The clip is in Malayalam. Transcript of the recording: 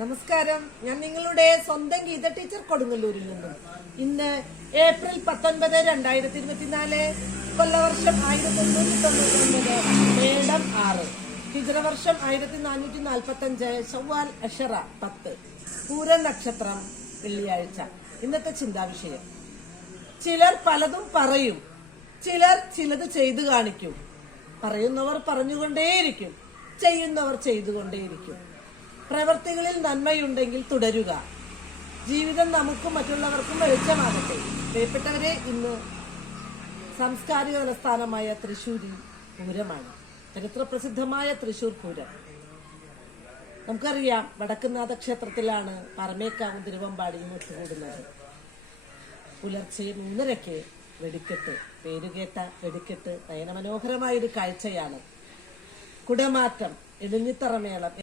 നമസ്കാരം. ഞാൻ നിങ്ങളുടെ സ്വന്തം ഗീത ടീച്ചർ കൊടുങ്ങല്ലൂരിൽ നിന്നും. ഇന്ന് ഏപ്രിൽ 19, 2024, കൊല്ലവർഷം 1999, മേടം 6, ഹിജ്റ വർഷം 1445, ശവ്വാൽ അഷറ 10, പൂരം നക്ഷത്രം, വെള്ളിയാഴ്ച. ഇന്നത്തെ ചിന്താവിഷയം: ചിലർ പലതും പറയും, ചിലർ ചിലത് ചെയ്തു കാണിക്കും. പറയുന്നവർ പറഞ്ഞുകൊണ്ടേയിരിക്കും, ചെയ്യുന്നവർ ചെയ്തുകൊണ്ടേയിരിക്കും. പ്രവൃത്തികളിൽ നന്മയുണ്ടെങ്കിൽ തുടരുക. ജീവിതം നമുക്കും മറ്റുള്ളവർക്കും വെളിച്ചമാകട്ടെ. പ്രിയപ്പെട്ടവരെ, ഇന്ന് സാംസ്കാരിക തലസ്ഥാനമായ തൃശ്ശൂരിൽ പൂരമാണ്. ചരിത്രപ്രസിദ്ധമായ തൃശ്ശൂർ പൂരം. നമുക്കറിയാം, വടക്കുംനാഥ ക്ഷേത്രത്തിലാണ് പറമേക്കാവും തിരുവമ്പാടിയും ഒത്തുകൂടുന്നത്. പുലർച്ചെ 3:30 വെടിക്കെട്ട്, പേരുകേട്ട വെടിക്കെട്ട് നയനമനോഹരമായൊരു കാഴ്ചയാണ്. കുടമാറ്റം, എഴുന്നിത്തറമേളം